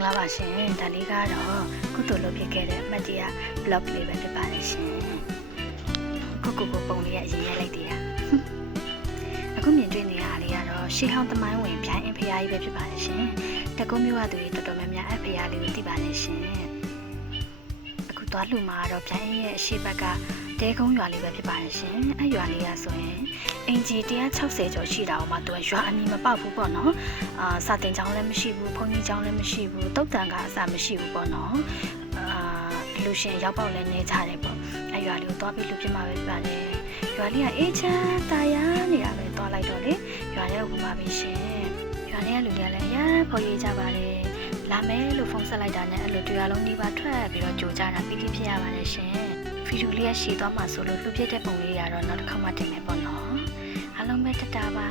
င်္ဂလာပါရှင်ဒါလေးကတော့ကုသိုလ်လုပ်ဖြစ်ခဲ့တဲ့အမှတ်တရ blog လေးပဲဖြစ်ပါတယ်ရှင်ကိုပုံလေးရဲ့အရင်ရိုက်လိုက်သေးတာအခုမြင်တွေ့နေရတာလေးကတော့ရှေးဟောင်းသမိုင်းဝင်ဗျိုင်းအင်ဖျားကြီးပဲဖြစ်ပါတယ်ရှင်တကုန်းမျိုးကသူတွေတော်တော်များများအဖျားလေးကိုသိပါတယ်ရှင်အခုသွားလှူမှာတော့ဗျိုင်းရဲ့အရှိဘက်ကတဲကုန်းရွာလေးပဲဖြစ်ပါတယ်ရှင်အဲရွာလေးကဆိုရင်အင်ဂျီ160ကျော်ရှိတာအောင်မှသူကရွာအမီမပေါက်ဘူးပေါ့နော်စာတင်ကျောင်းလည်းမရှိဘူးဘုန်းကြီးကျောင်းလည်းမရှိဘူးတုတ်တန်ကအစမရှိဘူးပေါ့နော်လူရှင်ရောက်ပေါက်လည်းနေကြတယ်ပေါ့အဲရွာလေးကိုသွားပြီးလူပြမှာပဲပြပါတယ်ရွာလေးကအေးချမ်းတာယာနေတာပဲသွားလိုက်တော့လေရွာလေးကိုမှာပြီးရှင်ရွာလေးကလူတွေကလည်းရမ်းဖော်ရေးကြပါတယ်လာမယ်လို့ဖုန်းဆက်လိုက်တာနဲ့အဲ့လိုတရားလုံးဒီပါထွက်ပြီးတော့ကြိုကြတာပြီးဖြစ်ရပါတယ်ရှင်ဗီဒီယိုလေးရရှည်သွားမှာဆိုလို့လူပြတဲ့ပုံလေးရတော့နောက်တစ်ခါမှတင်မယ်ပေါ့နော်အားလုံးပဲတတာပါ